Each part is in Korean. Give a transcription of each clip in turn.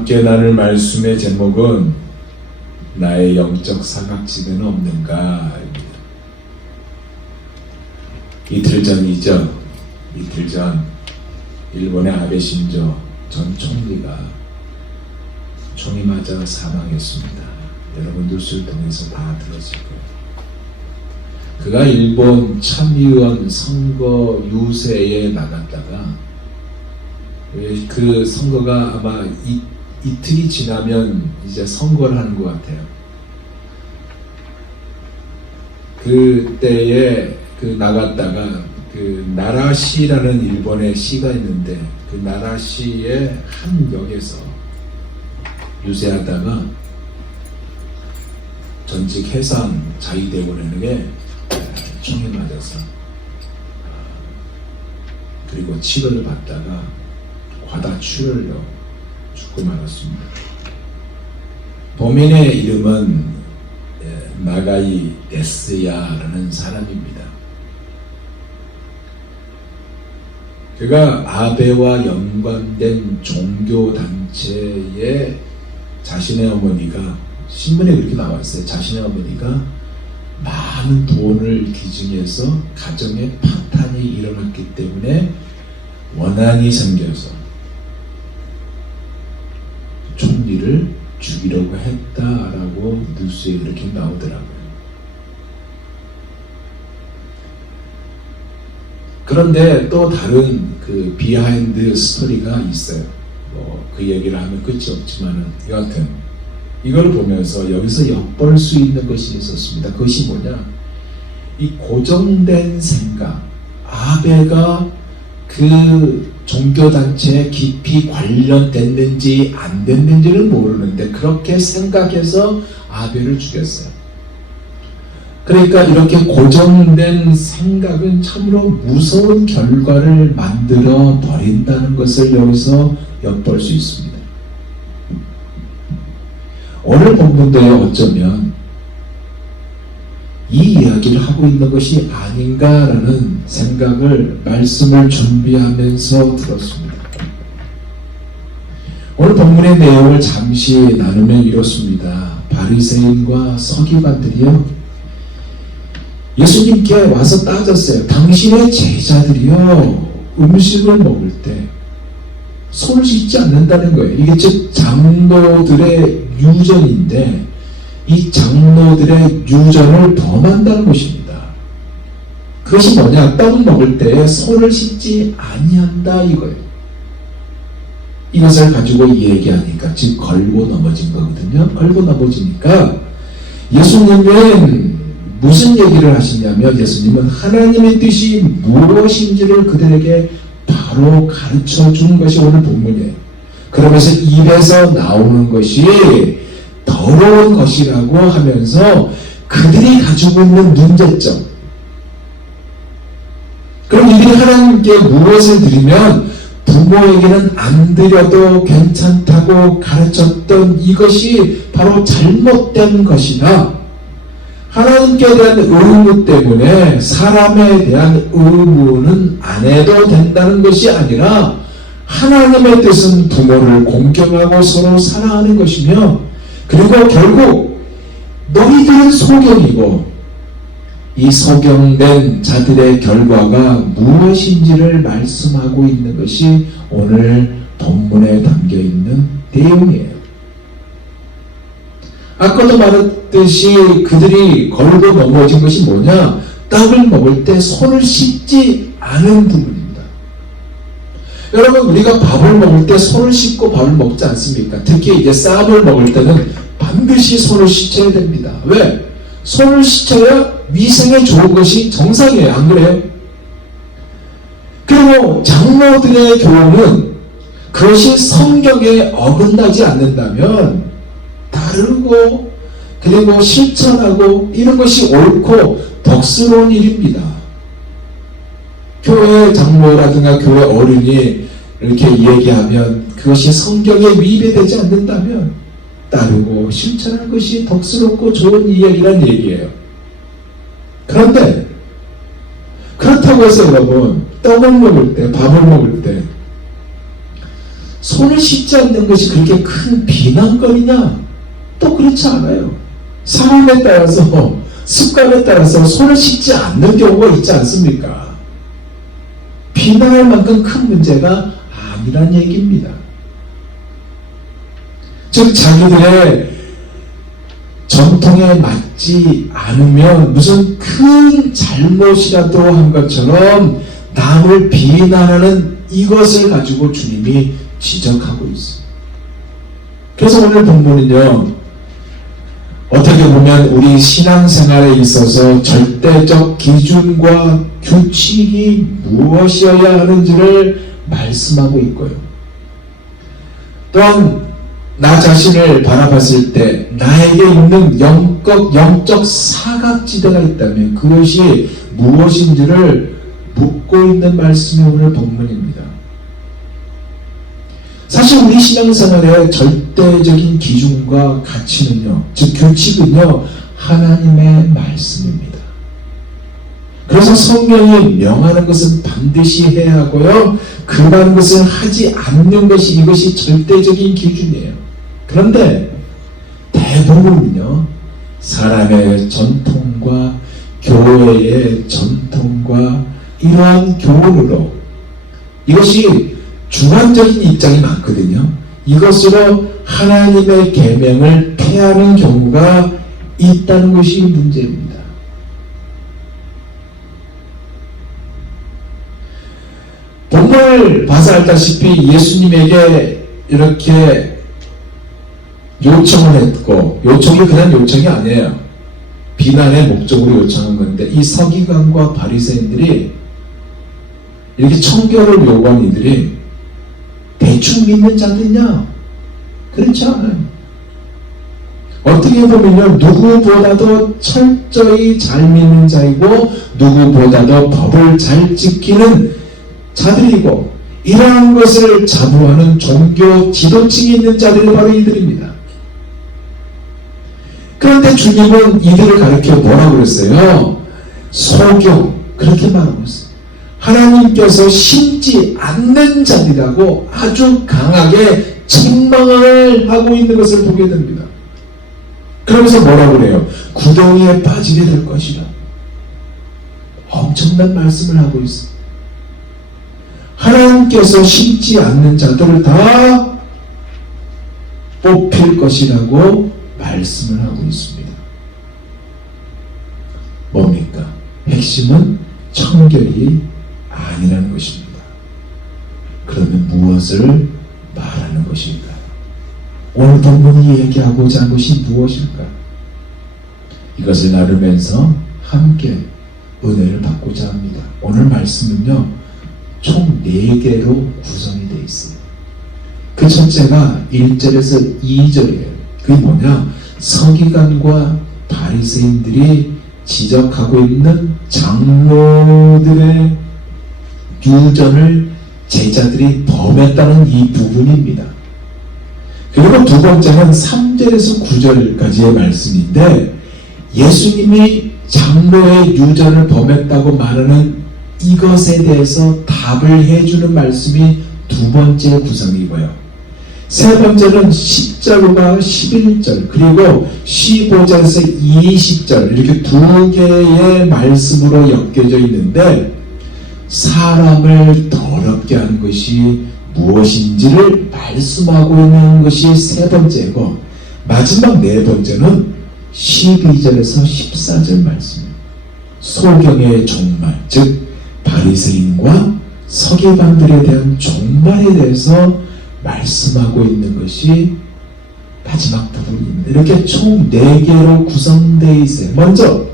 함께 나눌 말씀의 제목은 나의 영적 사각지대는 없는가? 이틀 전이죠. 이틀 전 일본의 아베 신조 전 총리가 총이 맞아 사망했습니다. 여러분 뉴스를 통해서 다 들었을 거예요. 그가 일본 참의원 선거 유세에 나갔다가 그 선거가 아마 이틀이 지나면 이제 선거를 하는 것 같아요. 그때에 나갔다가 나라시라는 일본의 시가 있는데 그 나라시의 한 역에서 유세하다가 전직 해상 자위대원에게 총에 맞아서 그리고 치료를 받다가 과다출혈로 죽고 말았습니다. 범인의 이름은 나가이 데스야라는 사람입니다. 그가 아베와 연관된 종교단체에 자신의 어머니가 신문에 그렇게 나왔어요. 자신의 어머니가 많은 돈을 기증해서 가정에 파탄이 일어났기 때문에 원한이 생겨서 총리를 죽이려고 했다라고 뉴스에 이렇게 나오더라고요. 그런데 또 다른 비하인드 스토리가 있어요. 그 얘기를 하면 끝이 없지만은 여하튼 이걸 보면서 여기서 엿볼 수 있는 것이 있었습니다. 그것이 뭐냐? 이 고정된 생각, 아베가 그 종교단체에 깊이 관련됐는지 안 됐는지는 모르는데 그렇게 생각해서 아베를 죽였어요. 그러니까 이렇게 고정된 생각은 참으로 무서운 결과를 만들어 버린다는 것을 여기서 엿볼 수 있습니다. 오늘 본문도에 어쩌면 이 이야기를 하고 있는 것이 아닌가라는 생각을 말씀을 준비하면서 들었습니다. 오늘 본문의 내용을 잠시 나누면 이렇습니다. 바리새인과 서기관들이요 예수님께 와서 따졌어요. 당신의 제자들이요 음식을 먹을 때 손을 씻지 않는다는 거예요. 이게 즉 장로들의 유전인데 이 장로들의 유전을 범한다는 것입니다. 그것이 뭐냐? 떡 먹을 때 손을 씻지 아니한다 이거예요. 이것을 가지고 얘기하니까 즉 걸고 넘어진 거거든요. 걸고 넘어지니까 예수님은 무슨 얘기를 하시냐면 예수님은 하나님의 뜻이 무엇인지를 그들에게 바로 가르쳐 준 것이 오늘 본문이에요. 그러면서 입에서 나오는 것이 더러운 것이라고 하면서 그들이 가지고 있는 문제점, 그럼 이들이 하나님께 무엇을 드리면 부모에게는 안 드려도 괜찮다고 가르쳤던 이것이 바로 잘못된 것이다. 하나님께 대한 의무 때문에 사람에 대한 의무는 안 해도 된다는 것이 아니라 하나님의 뜻은 부모를 공경하고 서로 사랑하는 것이며 그리고 결국 너희들은 소경이고 이 소경된 자들의 결과가 무엇인지를 말씀하고 있는 것이 오늘 본문에 담겨있는 내용이에요. 아까도 말했듯이 그들이 걸고 넘어진 것이 뭐냐? 떡을 먹을 때 손을 씻지 않은 부분입니다. 여러분 우리가 밥을 먹을 때 손을 씻고 밥을 먹지 않습니까? 특히 이제 쌈을 먹을 때는 반드시 손을 씻어야 됩니다. 왜? 손을 씻어야 위생에 좋은 것이 정상이에요. 안 그래요? 그리고 장로들의 교훈은 그것이 성경에 어긋나지 않는다면 다르고 그리고 실천하고 이런 것이 옳고 덕스러운 일입니다. 교회 장로라든가 교회 어른이 이렇게 얘기하면 그것이 성경에 위배되지 않는다면 따르고 실천하는 것이 덕스럽고 좋은 이야기란 얘기예요. 그런데 그렇다고 해서 여러분 떡을 먹을 때 밥을 먹을 때 손을 씻지 않는 것이 그렇게 큰 비난거리냐? 또 그렇지 않아요. 사람에 따라서, 습관에 따라서 손을 씻지 않는 경우가 있지 않습니까? 비난할 만큼 큰 문제가 아니란 얘기입니다. 즉 자기들의 전통에 맞지 않으면 무슨 큰 잘못이라도 한 것처럼 남을 비난하는 이것을 가지고 주님이 지적하고 있어요. 그래서 오늘 본문은요, 어떻게 보면 우리 신앙생활에 있어서 절대적 기준과 규칙이 무엇이어야 하는지를 말씀하고 있고요. 또한 나 자신을 바라봤을 때 나에게 있는 영적 사각지대가 있다면 그것이 무엇인지를 묻고 있는 말씀이 오늘 본문입니다. 사실 우리 신앙생활의 절대적인 기준과 가치는요, 즉 규칙은요, 하나님의 말씀입니다. 그래서 성경이 명하는 것은 반드시 해야 하고요, 금하는 것은 하지 않는 것이 이것이 절대적인 기준이에요. 그런데 대부분은요, 사람의 전통과 교회의 전통과 이러한 교훈으로 이것이 주관적인 입장이 많거든요. 이것으로 하나님의 계명을 폐하는 경우가 있다는 것이 문제입니다. 본문을 봐서 알다시피 예수님에게 이렇게 요청을 했고, 요청이 그냥 요청이 아니에요. 비난의 목적으로 요청한 건데, 이 서기관과 바리새인들이 이렇게 청결을 요구한 이들이 대충 믿는 자들이냐? 그렇지 않아요. 어떻게 보면요, 누구보다도 철저히 잘 믿는 자이고 누구보다도 법을 잘 지키는 자들이고, 이러한 것을 자부하는 종교 지도층이 있는 자들이 바로 이들입니다. 그런데 주님은 이들을 가르쳐 뭐라고 그랬어요? 소경, 그렇게 말하고 있어요. 하나님께서 심지 않는 자리라고 아주 강하게 책망을 하고 있는 것을 보게 됩니다. 그러면서 뭐라고 그래요? 구덩이에 빠지게 될 것이라. 엄청난 말씀을 하고 있어요. 하나님께서 심지 않는 자들을 다 뽑힐 것이라고 말씀을 하고 있습니다. 뭡니까? 핵심은 청결이 아니라는 것입니다. 그러면 무엇을 말하는 것일까? 오늘 본문이 얘기하고자 하는 것이 무엇일까? 이것을 나누면서 함께 은혜를 받고자 합니다. 오늘 말씀은요, 총 4개로 구성이 되어 있어요. 그 첫째가 1절에서 2절이에요. 그게 뭐냐? 서기관과 바리새인들이 지적하고 있는 장로들의 유전을 제자들이 범했다는 이 부분입니다. 그리고 두 번째는 3절에서 9절까지의 말씀인데, 예수님이 장로의 유전을 범했다고 말하는 이것에 대해서 답을 해주는 말씀이 두 번째 구성이고요. 세 번째는 10절과 11절 그리고 15절에서 20절 이렇게 두 개의 말씀으로 엮여져 있는데, 사람을 더럽게 하는 것이 무엇인지를 말씀하고 있는 것이 세 번째고, 마지막 네 번째는 12절에서 14절 말씀입니다. 소경의 종말, 즉 바리새인과 서기관들에 대한 종말에 대해서 말씀하고 있는 것이 마지막 부분입니다. 이렇게 총 4개로 구성되어 있어요. 먼저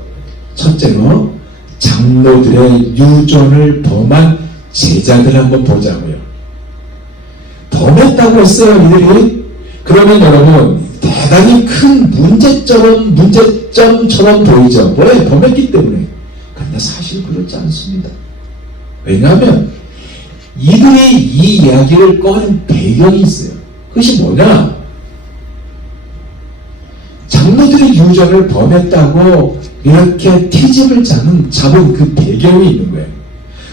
첫째로 장로들의 유전을 범한 제자들 한번 보자고요. 범했다고 했어요, 이들이. 그러면 여러분, 대단히 큰 문제점처럼 보이죠. 왜? 범했기 때문에. 그런데 사실 그렇지 않습니다. 왜냐하면 이들이 이 이야기를 꺼낸 배경이 있어요. 그것이 뭐냐? 장로들이 유전을 범했다고 이렇게 트집을 잡은 그 배경이 있는 거예요.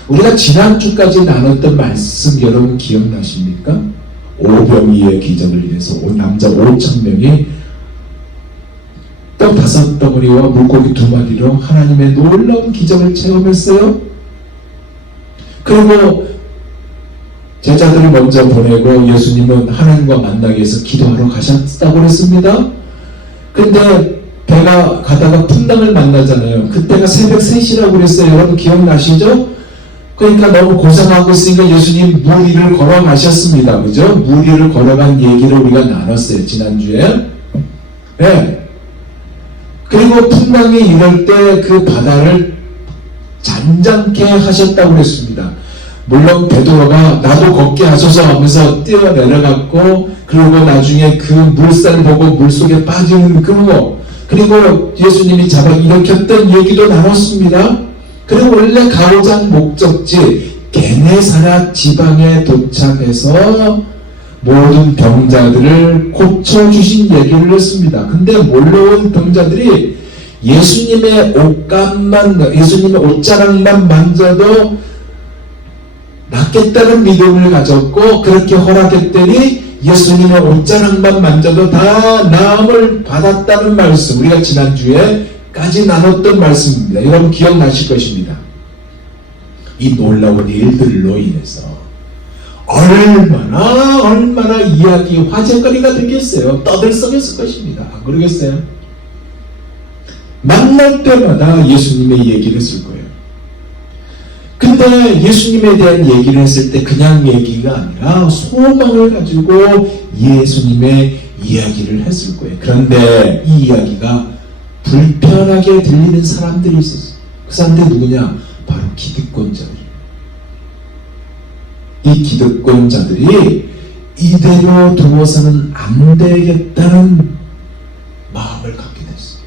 우리가 지난주까지 나눴던 말씀 여러분 기억나십니까? 오병이의 기적을 인해서 온 남자 5,000명이 떡 5덩어리와 물고기 2마리로 하나님의 놀라운 기적을 체험했어요. 그리고 제자들을 먼저 보내고 예수님은 하나님과 만나기 위해서 기도하러 가셨다고 그랬습니다. 근데 배가 가다가 풍랑을 만나잖아요. 그때가 새벽 3시라고 그랬어요. 여러분 기억나시죠? 그러니까 너무 고생하고 있으니까 예수님 물 위를 걸어가셨습니다. 그죠? 물 위를 걸어간 얘기를 우리가 나눴어요. 지난주에. 네. 그리고 풍랑이 이럴 때 그 바다를 잔잔케 하셨다고 그랬습니다. 물론 베드로가 나도 걷게 하소서 하면서 뛰어내려갔고, 그리고 나중에 그 물살 보고 물속에 빠지는 그거, 그리고 예수님이 잡아 일으켰던 얘기도 나눴습니다. 그리고 원래 가고자 한 목적지 게네사라 지방에 도착해서 모든 병자들을 고쳐주신 얘기를 했습니다. 근데 몰려온 병자들이 예수님의 예수님의 옷자락만 만져도 낫겠다는 믿음을 가졌고, 그렇게 허락했더니 예수님의 옷자락만 만져도 다 나음을 받았다는 말씀, 우리가 지난주에까지 나눴던 말씀입니다. 여러분 기억나실 것입니다. 이 놀라운 일들로 인해서 얼마나 이야기 화제거리가 되겠어요. 떠들썩했을 것입니다. 안 그러겠어요? 만날 때마다 예수님의 얘기를 했을 거예요. 근데 예수님에 대한 얘기를 했을 때 그냥 얘기가 아니라 소망을 가지고 예수님의 이야기를 했을 거예요. 그런데 이 이야기가 불편하게 들리는 사람들이 있었어요. 그 사람들이 누구냐? 바로 기득권자들. 이 기득권자들이 이대로 두어서는 안 되겠다는 마음을 갖게 됐어요.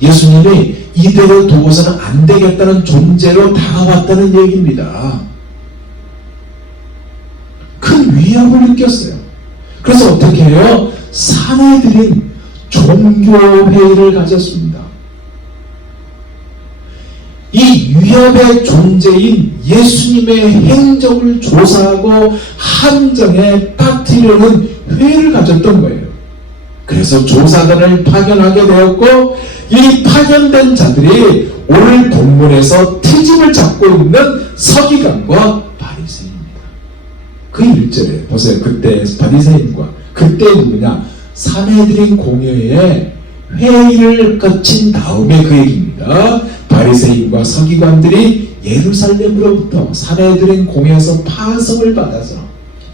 예수님이 이대로 두고서는 안 되겠다는 존재로 다가왔다는 얘기입니다. 큰 위협을 느꼈어요. 그래서 어떻게 해요? 사내들인 종교회의를 가졌습니다. 이 위협의 존재인 예수님의 행적을 조사하고 함정에 빠뜨리려는 회의를 가졌던 거예요. 그래서 조사관을 파견하게 되었고, 이 파견된 자들이 오늘 본문에서 트집을 잡고 있는 서기관과 바리새인입니다. 그 1절에 보세요. 그때 바리새인과, 그때 누구냐? 사내들인 공회에 회의를 거친 다음에 그 얘기입니다. 바리새인과 서기관들이 예루살렘으로부터 사내들인 공회에서 파송을 받아서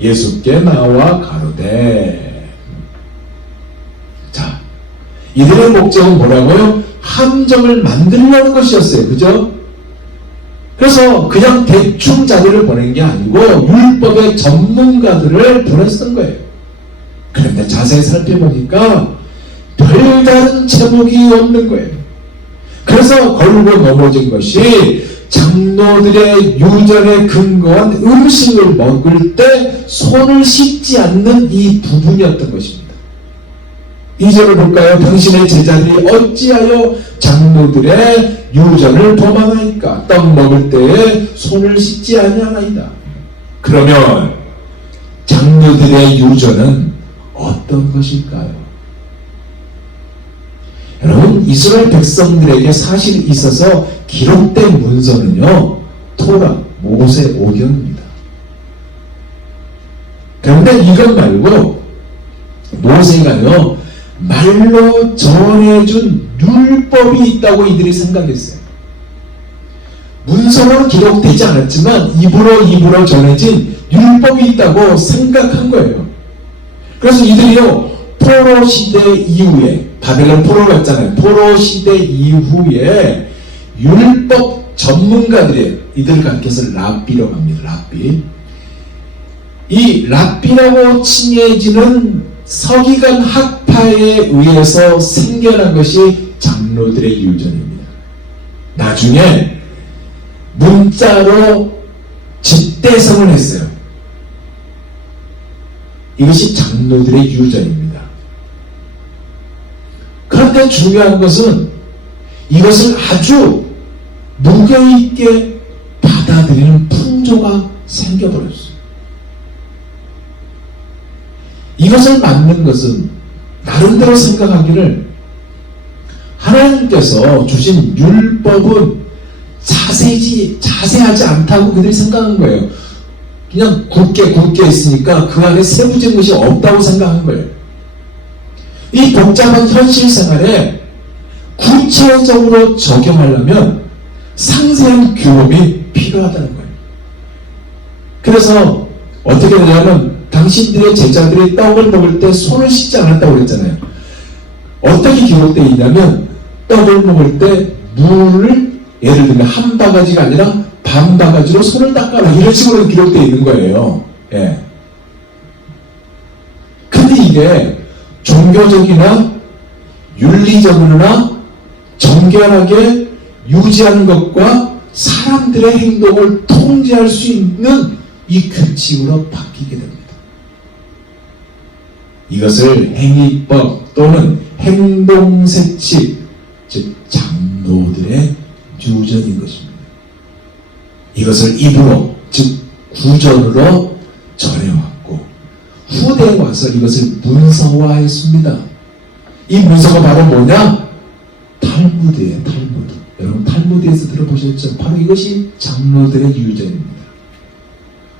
예수께 나와 가로되, 이들의 목적은 뭐라고요? 함정을 만들려는 것이었어요. 그죠? 그래서 그냥 대충 자들을 보낸 게 아니고 율법의 전문가들을 보냈던 거예요. 그런데 자세히 살펴보니까 별다른 제목이 없는 거예요. 그래서 걸고 넘어진 것이 장로들의 유전에 근거한 음식을 먹을 때 손을 씻지 않는 이 부분이었던 것입니다. 2절을 볼까요? 당신의 제자들이 어찌하여 장로들의 유전을 범하나이까? 떡 먹을 때에 손을 씻지 아니하나이다. 그러면 장로들의 유전은 어떤 것일까요? 여러분, 이스라엘 백성들에게 사실이 있어서 기록된 문서는요, 토라, 모세 오경입니다. 그런데 이것 말고 모세가요, 말로 전해준 율법이 있다고 이들이 생각했어요. 문서로 기록되지 않았지만 입으로 전해진 율법이 있다고 생각한 거예요. 그래서 이들이요, 포로 시대 이후에, 바벨론 포로 갔잖아요. 포로 시대 이후에 율법 전문가들이에요. 이들 가르쳐서 랍비라고 합니다. 랍비. 이 랍비라고 칭해지는 서기관 학파에 의해서 생겨난 것이 장로들의 유전입니다. 나중에 문자로 집대성을 했어요. 이것이 장로들의 유전입니다. 그런데 중요한 것은 이것을 아주 무게 있게 받아들이는 풍조가 생겨버렸어요. 이것을 만든 것은 나름대로 생각하기를 하나님께서 주신 율법은 자세하지 않다고 그들이 생각한 거예요. 그냥 굵게 있으니까 그 안에 세부적인 것이 없다고 생각한 거예요. 이 복잡한 현실 생활에 구체적으로 적용하려면 상세한 교범이 필요하다는 거예요. 그래서 어떻게 되냐면 당신들의 제자들이 떡을 먹을 때 손을 씻지 않았다고 그랬잖아요. 어떻게 기록되어 있냐면 떡을 먹을 때 물을 예를 들면 한 바가지가 아니라 반 바가지로 손을 닦아라 이런 식으로 기록되어 있는 거예요. 예. 근데 이게 종교적이나 윤리적으로나 정결하게 유지하는 것과 사람들의 행동을 통제할 수 있는 이 규칙으로 바뀌게 됩니다. 이것을 행위법 또는 행동세칙, 즉 장로들의 유전인 것입니다. 이것을 입으로, 즉 구전으로 전해왔고 후대에 와서 이것을 문서화했습니다. 이 문서가 바로 뭐냐? 탈무드예요. 탈무드. 여러분 탈무드에서 들어보셨죠? 바로 이것이 장로들의 유전입니다.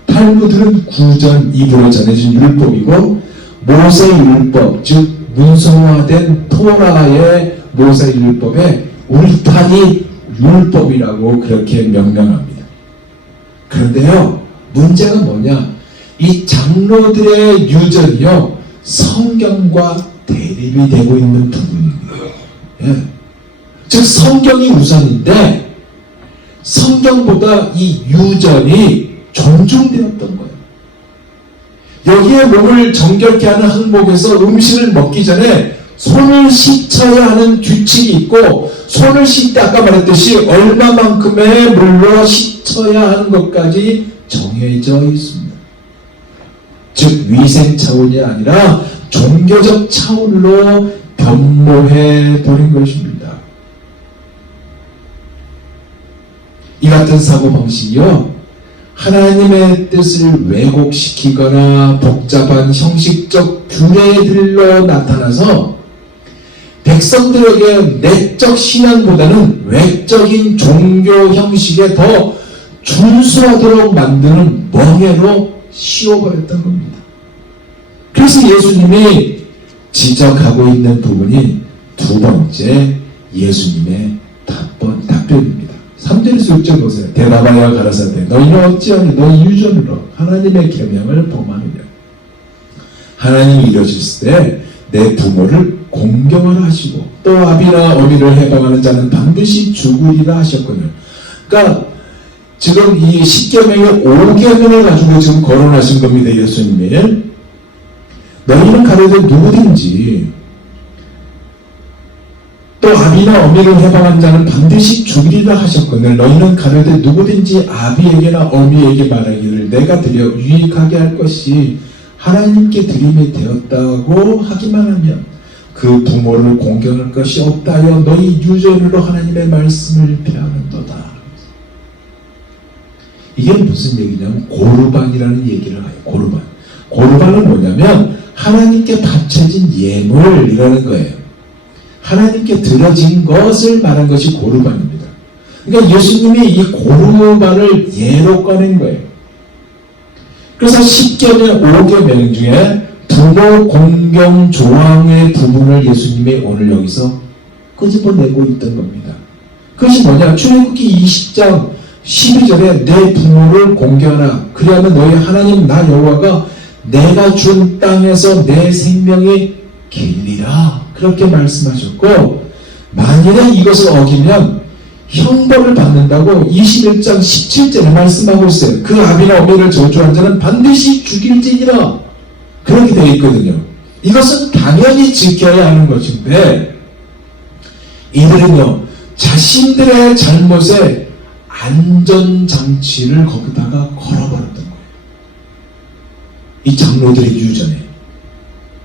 탈무드는 구전, 입으로 전해진 율법이고 모세 율법, 즉 문서화된 토라의 모세 율법에 울타리 율법이라고 그렇게 명명합니다. 그런데요, 문제가 뭐냐? 이 장로들의 유전이요, 성경과 대립이 되고 있는 부분입니다. 예. 즉 성경이 우선인데 성경보다 이 유전이 존중되었던 거예요. 여기에 몸을 정결케 하는 항목에서 음식을 먹기 전에 손을 씻어야 하는 규칙이 있고 손을 씻을 때 아까 말했듯이 얼마만큼의 물로 씻어야 하는 것까지 정해져 있습니다. 즉 위생 차원이 아니라 종교적 차원으로 변모해 버린 것입니다. 이 같은 사고방식이요, 하나님의 뜻을 왜곡시키거나 복잡한 형식적 규례들로 나타나서 백성들에게 내적 신앙보다는 외적인 종교 형식에 더 준수하도록 만드는 멍해로 씌워버렸던 겁니다. 그래서 예수님이 지적하고 있는 부분이 두 번째 예수님의 답변입니다. 3절에서 6절 보세요. 대답하여 가라사대 너희는 어찌하니 너희 유전으로 하나님의 계명을 범하느냐. 하나님이 이러셨을 때 내 부모를 공경하라 하시고 또 아비나 어미를 해방하는 자는 반드시 죽으리라 하셨거든요. 그러니까 지금 이 10계명의 5계명을 가지고 지금 거론하신 겁니다. 예수님이 너희는 가로되 누구든지 또 아비나 어미를 해방한 자는 반드시 죽이리라 하셨거늘 너희는 가로되 누구든지 아비에게나 어미에게 말하기를 내가 드려 유익하게 할 것이 하나님께 드림이 되었다고 하기만 하면 그 부모를 공경할 것이 없다 하여 너희 유전으로 하나님의 말씀을 폐하는도다. 이게 무슨 얘기냐면 고르반이라는 얘기를 해요. 고르반은 뭐냐면 하나님께 바쳐진 예물이라는 거예요. 하나님께 드려진 것을 말한 것이 고르반입니다. 그러니까 예수님이 이 고르반을 예로 꺼낸 거예요. 그래서 10계명, 5계명 중에 부모 공경 조항의 부분을 예수님이 오늘 여기서 끄집어내고 있던 겁니다. 그것이 뭐냐? 출애굽기 20장 12절에 내 부모를 공경하라. 그리하면 너희 하나님 나 여호와가 내가 준 땅에서 내 생명이 길리라. 그렇게 말씀하셨고 만일에 이것을 어기면 형벌을 받는다고 21장 17절에 말씀하고 있어요. 그 아비나 어미를 저주한 자는 반드시 죽일지니라. 그렇게 되어 있거든요. 이것은 당연히 지켜야 하는 것인데 이들은요 자신들의 잘못에 안전장치를 거기다가 걸어버렸던 거예요. 이 장로들의 유전에.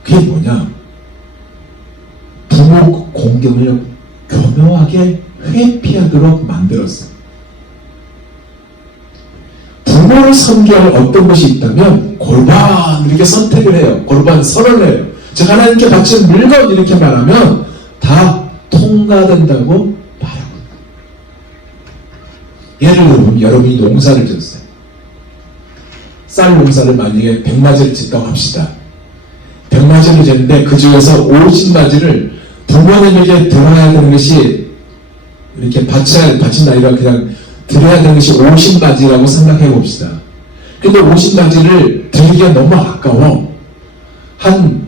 그게 뭐냐? 부모 공경을 교묘하게 회피하도록 만들었어요. 부모 부모를 섬겨야 할 어떤 것이 있다면 골반 이렇게 선택을 해요. 골반 선언을 해요. 즉 하나님께 바친 물건 이렇게 말하면 다 통과된다고 말하고. 예를 들면 여러분이 농사를 지었어요. 쌀 농사를 만약에 100마지를 짓다고 합시다. 100마지를 짓는데 그 중에서 50마지를 부모님에게 들어야 되는 것이 이렇게 바친 나이가 그냥 드려야 되는 것이 50마지라고 생각해 봅시다. 근데 50마지를 드리기가 너무 아까워. 한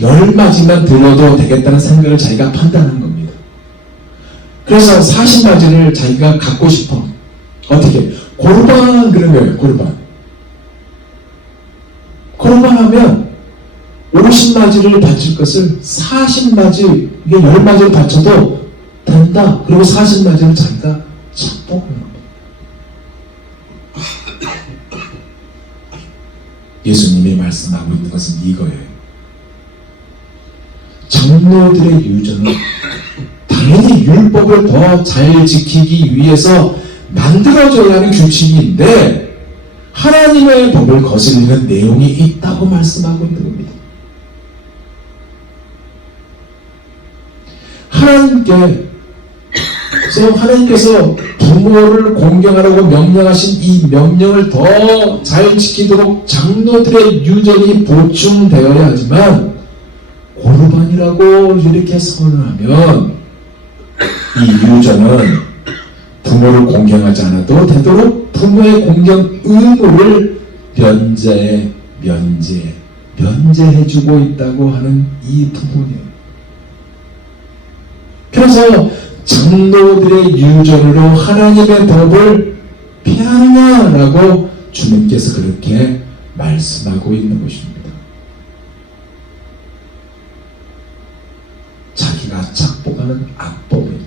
10마지만 드려도 되겠다는 생각을 자기가 판단한 겁니다. 그래서 40마지를 자기가 갖고 싶어. 어떻게? 골반 그런 거예요. 골반 하면 50마지를 바칠 것을 40마지, 이게 10마지를 바쳐도 된다. 그리고 40마지를 자기가 착복하는 겁니다. 예수님이 말씀하고 있는 것은 이거예요. 장로들의 유전은 당연히 율법을 더 잘 지키기 위해서 만들어져야 하는 규칙인데 하나님의 법을 거스르는 내용이 있다고 말씀하고 있는 겁니다. 하나님께서 부모를 공경하라고 명령하신 이 명령을 더 잘 지키도록 장로들의 유전이 보충되어야 하지만 고르반이라고 이렇게 선언하면 이 유전은 부모를 공경하지 않아도 되도록 부모의 공경 의무를 면제해주고 있다고 하는 이 부분이에요. 그래서 장로들의 유전으로 하나님의 법을 피하느냐라고 주님께서 그렇게 말씀하고 있는 것입니다. 자기가 착복하는 악법이에요.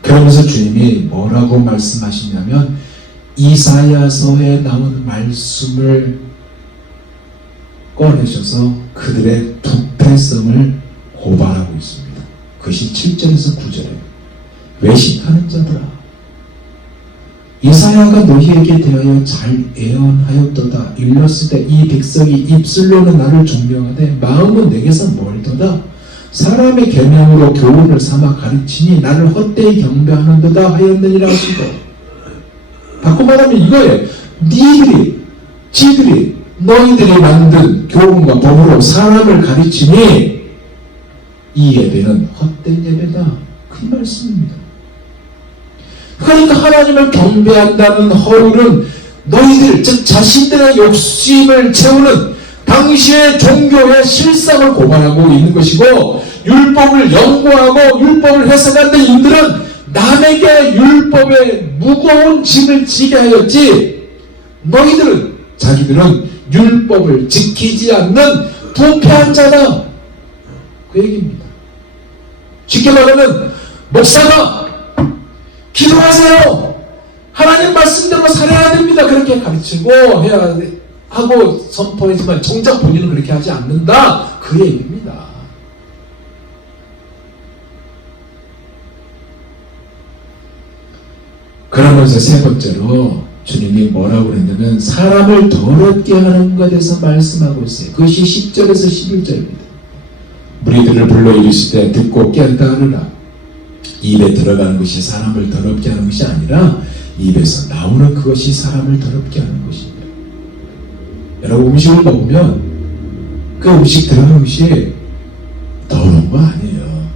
그러면서 주님이 뭐라고 말씀하시냐면 이사야서에 나온 말씀을 꺼내셔서 그들의 부패성을 고발하고 있습니다. 그것이 7절에서 9절에 외식하는 자들아 이사야가 너희에게 대하여 잘 예언하였도다. 일렀을 때 이 백성이 입술로는 나를 존경하되 마음은 내게서 멀도다. 사람의 계명으로 교훈을 삼아 가르치니 나를 헛되이 경배하는도다 하였느니라 하시고. 바꿔 말하면 이거예요. 너희들이 만든 교훈과 법으로 사람을 가르치니 이 예배는 헛된 예배다. 그 말씀입니다. 그러니까 하나님을 경배한다는 허울은 너희들 즉 자신들의 욕심을 채우는 당시의 종교의 실상을 고발하고 있는 것이고 율법을 연구하고 율법을 해석하는 이들은 남에게 율법의 무거운 짐을 지게 하였지 자기들은 율법을 지키지 않는 부패한 자다. 그 얘기입니다. 쉽게 말하면 목사가 기도하세요. 하나님 말씀대로 살아야 됩니다. 그렇게 가르치고 해야 하고 선포하지만 정작 본인은 그렇게 하지 않는다. 그 얘기입니다. 그러면서 세 번째로 주님이 뭐라고 그랬냐면 사람을 더럽게 하는 것에 대해서 말씀하고 있어요. 그것이 10절에서 11절입니다. 무리들을 불러 이르시되 듣고 깨달으라. 입에 들어가는 것이 사람을 더럽게 하는 것이 아니라 입에서 나오는 그것이 사람을 더럽게 하는 것입니다. 여러분 음식을 먹으면 그 음식 들어가는 것이 더러운 거 아니에요.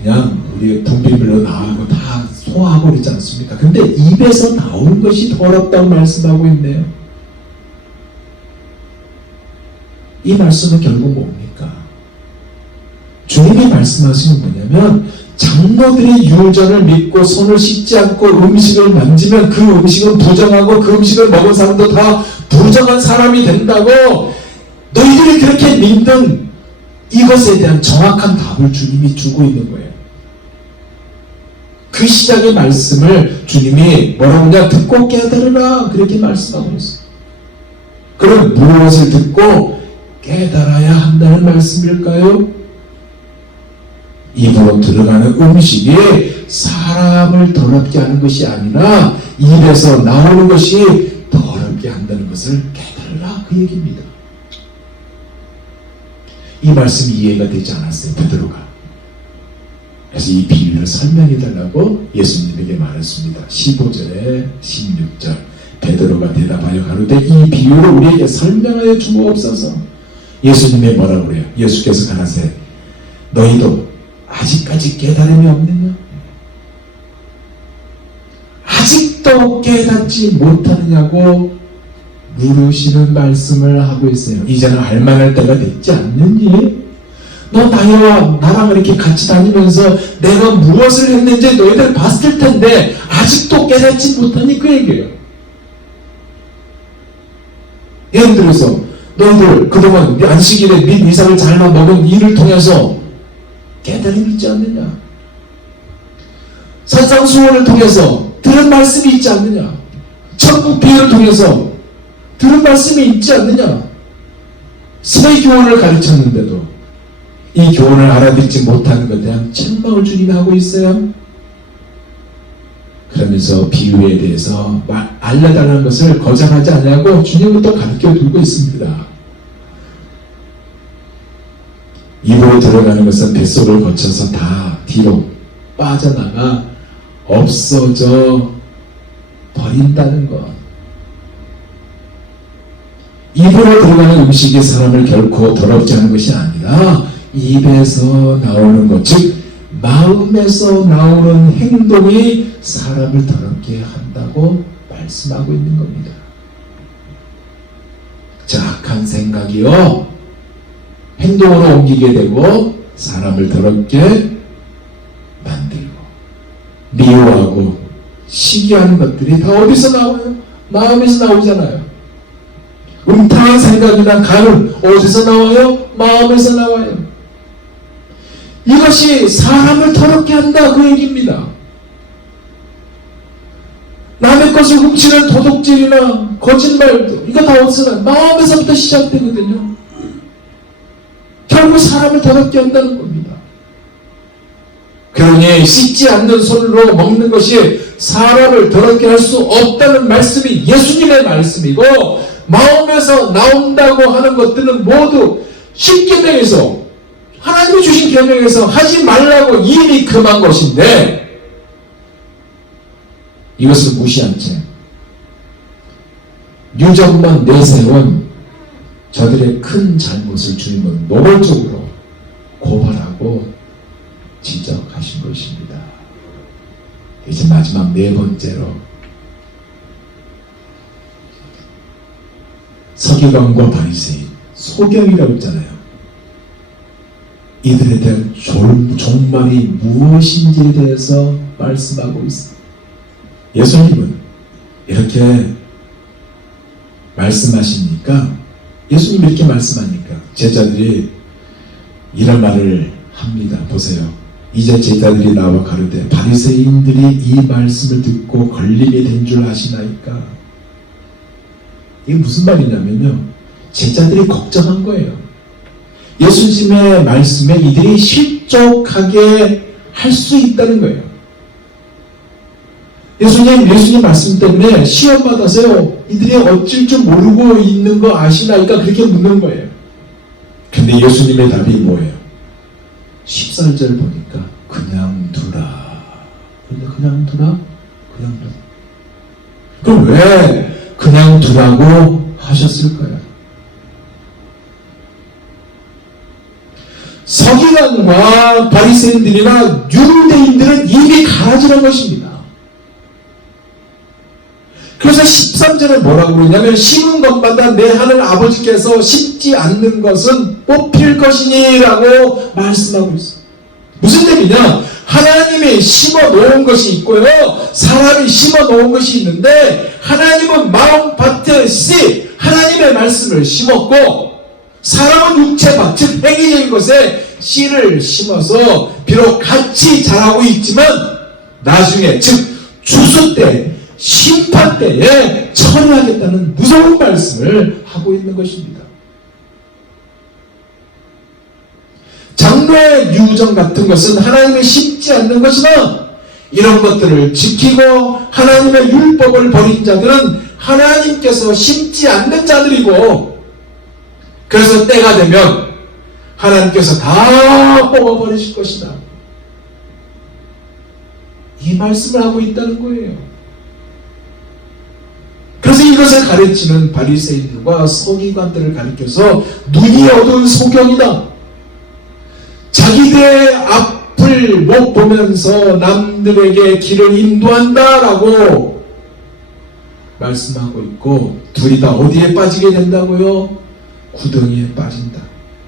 그냥 우리 분비물로 나오고 다 소화하고 그러지 않습니까? 근데 입에서 나오는 것이 더럽다고 말씀하고 있네요. 이 말씀은 결국 뭡니까? 주님이 말씀하시는 뭐냐면 장로들의 유전을 믿고 손을 씻지 않고 음식을 만지면 그 음식은 부정하고 그 음식을 먹은 사람도 다 부정한 사람이 된다고 너희들이 그렇게 믿는 이것에 대한 정확한 답을 주님이 주고 있는 거예요. 그 시작의 말씀을 주님이 뭐라고 하냐 듣고 깨달으라 그렇게 말씀하고 있어요. 그럼 무엇을 듣고 깨달아야 한다는 말씀일까요? 입으로 들어가는 음식이 사람을 더럽게 하는 것이 아니라 입에서 나오는 것이 더럽게 한다는 것을 깨달으라, 그 얘기입니다. 이 말씀이 이해가 되지 않았어요, 베드로가. 그래서 이 비유를 설명해 달라고 예수님에게 말했습니다. 15절에 16절. 베드로가 대답하여 가로되 이 비유를 우리에게 설명하여 주옵소서. 예수님이 뭐라고 그래요? 예수께서 가라사대 너희도 아직까지 깨달음이 없느냐? 아직도 깨닫지 못하느냐고 물으시는 말씀을 하고 있어요. 이제는 알만할 때가 됐지 않느니? 너 나랑 이렇게 같이 다니면서 내가 무엇을 했는지 너희들 봤을 텐데 아직도 깨닫지 못하니, 그 얘기예요. 예를 들어서 너희들 그동안 안식일에 및 이삭을 잘만 먹은 일을 통해서 깨달음이 있지 않느냐? 산상수훈을 통해서 들은 말씀이 있지 않느냐? 천국 비유를 통해서 들은 말씀이 있지 않느냐? 새 교훈을 가르쳤는데도 이 교훈을 알아듣지 못하는 것에 대한 책망을 주님이 하고 있어요. 그러면서 비유에 대해서 알려달라는 것을 거절하지 않냐고 주님은 또 가르쳐 두고 있습니다. 입으로 들어가는 것은 뱃속을 거쳐서 다 뒤로 빠져나가 없어져 버린다는 것. 입으로 들어가는 음식이 사람을 결코 더럽게 하는 것이 아니라 입에서 나오는 것, 즉 마음에서 나오는 행동이 사람을 더럽게 한다고 말씀하고 있는 겁니다. 악한 생각이요 행동으로 옮기게 되고 사람을 더럽게 만들고 미워하고 시기하는 것들이 다 어디서 나와요? 마음에서 나오잖아요. 음탕한 생각이나 간은 어디서 나와요? 마음에서 나와요. 이것이 사람을 더럽게 한다, 그 얘기입니다. 남의 것을 훔치는 도둑질이나 거짓말도 이거 다 어디서 나와요? 마음에서부터 시작되거든요. 결국 사람을 더럽게 한다는 겁니다. 그러니 씻지 않는 손으로 먹는 것이 사람을 더럽게 할 수 없다는 말씀이 예수님의 말씀이고, 마음에서 나온다고 하는 것들은 모두 십계명에서 하나님이 주신 계명에서 하지 말라고 이미 금한 것인데, 이것을 무시한 채 유적만 내세운 저들의 큰 잘못을 주님은 노골적으로 고발하고 지적하신 것입니다. 이제 마지막 네 번째로 서기관과 바리새인, 소경이라고 했잖아요. 이들에 대한 종말이 무엇인지에 대해서 말씀하고 있습니다. 예수님은 이렇게 말씀하시니까, 예수님이 이렇게 말씀하니까 제자들이 이런 말을 합니다. 보세요. 이제 제자들이 나와 가로되 바리새인들이 이 말씀을 듣고 걸림이 된 줄 아시나이까? 이게 무슨 말이냐면요, 제자들이 걱정한 거예요. 예수님의 말씀에 이들이 실족하게 할 수 있다는 거예요. 예수님 말씀 때문에 시험 받아서요, 이들이 어쩔 줄 모르고 있는 거 아시나이까? 그렇게 묻는 거예요. 근데 예수님의 답이 뭐예요? 14절 보니까 그냥 두라. 근데 그냥 두라? 그냥 두라. 그럼 왜 그냥 두라고 하셨을까요? 서기관과 바리새인들이나 유대인들은 입이 가라지는 것입니다. 그래서 13절에 뭐라고 그러냐면, 심은 것마다 내 하늘 아버지께서 심지 않는 것은 뽑힐 것이니 라고 말씀하고 있어요. 무슨 얘기냐? 하나님이 심어 놓은 것이 있고요, 사람이 심어 놓은 것이 있는데, 하나님은 마음밭에 씨, 하나님의 말씀을 심었고, 사람은 육체밭, 즉 행위적인 것에 씨를 심어서 비록 같이 자라고 있지만 나중에, 즉 추수 때, 심판 때에 처리하겠다는 무서운 말씀을 하고 있는 것입니다. 장로의 유정 같은 것은 하나님이 심지 않는 것이나 이런 것들을 지키고 하나님의 율법을 버린 자들은 하나님께서 심지 않는 자들이고, 그래서 때가 되면 하나님께서 다 뽑아버리실 것이다. 이 말씀을 하고 있다는 거예요. 그래서 이것을 가르치는 바리새인들과 서기관들을 가리켜서 눈이 어두운 소경이다, 자기들의 앞을 못 보면서 남들에게 길을 인도한다라고 말씀하고 있고, 둘이 다 어디에 빠지게 된다고요? 구덩이에 빠진다.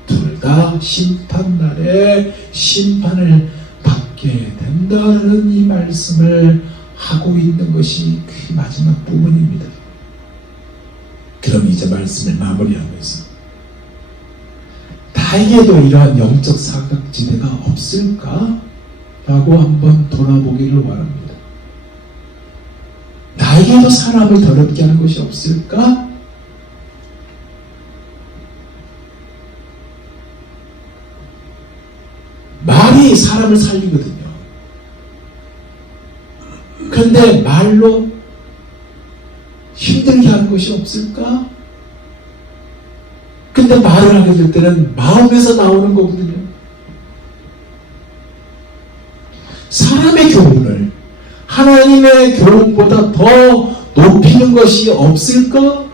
둘 다 심판날에 심판을 받게 된다는 이 말씀을 하고 있는 것이 그 마지막 부분입니다. 그럼 이제 말씀을 마무리하면서, 나에게도 이러한 영적 사각지대가 없을까? 라고 한번 돌아보기를 바랍니다. 나에게도 사람을 더럽게 하는 것이 없을까? 말이 사람을 살리거든요. 그런데 말로 힘들게 하는 것이 없을까? 근데 말을 하게 될 때는 마음에서 나오는 거거든요. 사람의 교훈을 하나님의 교훈보다 더 높이는 것이 없을까?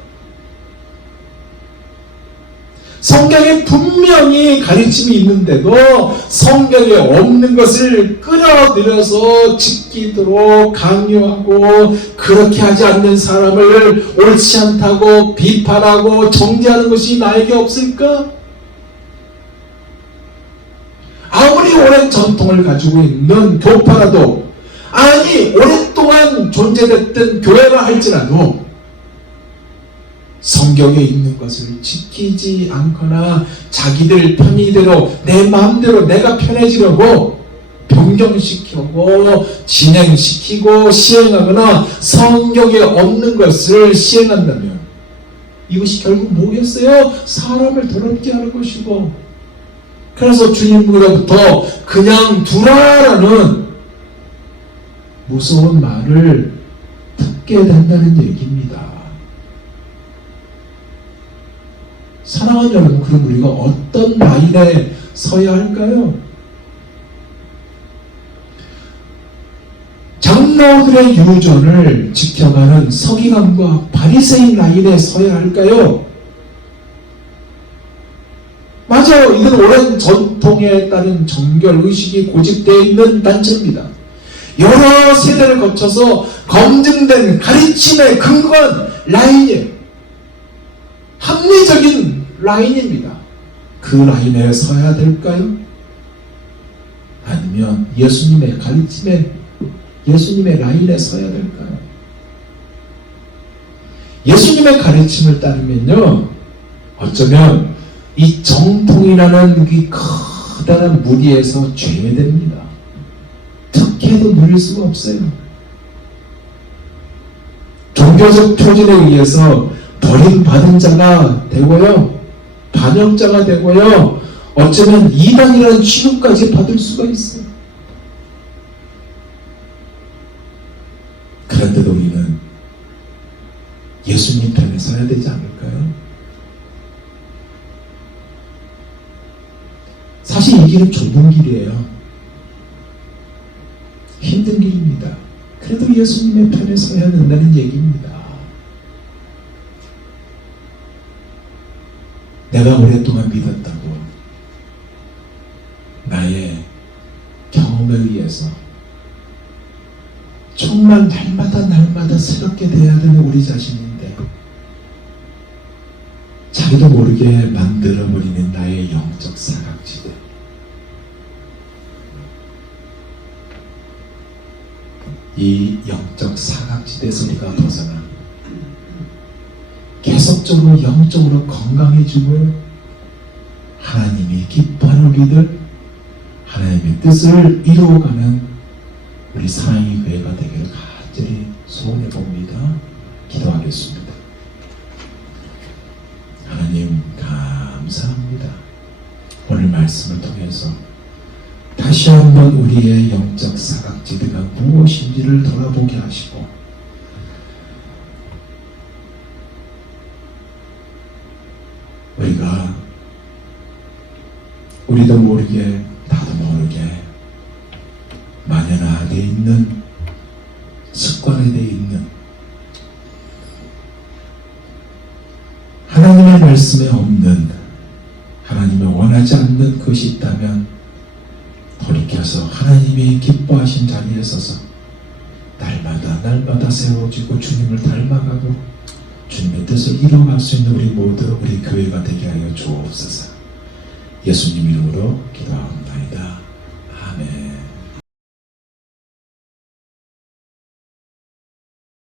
성경에 분명히 가르침이 있는데도 성경에 없는 것을 끌어들여서 지키도록 강요하고, 그렇게 하지 않는 사람을 옳지 않다고 비판하고 정죄하는 것이 나에게 없을까? 아무리 오랜 전통을 가지고 있는 교파라도, 아니 오랫동안 존재됐던 교회라 할지라도 성경에 있는 것을 지키지 않거나 자기들 편의대로 내 마음대로 내가 편해지려고 변경시키고 진행시키고 시행하거나 성경에 없는 것을 시행한다면 이것이 결국 뭐겠어요? 사람을 더럽게 하는 것이고, 그래서 주님으로부터 그냥 두라라는 무서운 말을 듣게 된다는 얘기입니다. 사랑하는 여러분, 그럼 우리가 어떤 라인에 서야 할까요? 장로들의 유전을 지켜가는 서기관과 바리새인 라인에 서야 할까요? 맞아요. 이건 오랜 전통에 따른 정결의식이 고집되어 있는 단체입니다. 여러 세대를 거쳐서 검증된 가르침에 근거한 라인이에요. 합리적인 라인입니다. 그 라인에 서야 될까요? 아니면 예수님의 가르침에, 예수님의 라인에 서야 될까요? 예수님의 가르침을 따르면요, 어쩌면 이 정통이라는 이 커다란 무리에서 죄됩니다. 특혜도 누릴 수가 없어요. 종교적 표준에 의해서 버림받은 자가 되고요, 반역자가 되고요, 어쩌면 이단이라는 취급까지 받을 수가 있어요. 그런데도 우리는 예수님 편에 서야 되지 않을까요? 사실 이 길은 좁은 길이에요. 힘든 길입니다. 그래도 예수님의 편에 서야 된다는 얘기입니다. 내가 오랫동안 믿었다고 나의 경험에 의해서 정말 날마다 새롭게 돼야 되는 우리 자신인데, 자기도 모르게 만들어버리는 나의 영적 사각지대, 이 영적 사각지대에서 우리가 벗어나 계속적으로 영적으로 건강해지고요, 하나님이 기뻐하는 우리들, 하나님의 뜻을 이루어가는 우리 사랑의 교회가 되기를 간절히 소원해 봅니다. 기도하겠습니다. 하나님 감사합니다. 오늘 말씀을 통해서 다시 한번 우리의 영적 사각지대가 무엇인지를 돌아보게 하시고 우리가 우리도 모르게 나도 모르게 만연화되어 있는 습관화되어 있는 하나님의 말씀에 없는 하나님이 원하지 않는 것이 있다면 돌이켜서 하나님이 기뻐하신 자리에 서서 날마다 세워지고 주님을 닮아가고 주님의 뜻을 이루어갈 수 있는 우리 모두 우리 교회가 되게 하여 주옵소서. 예수님 이름으로 기도합니다.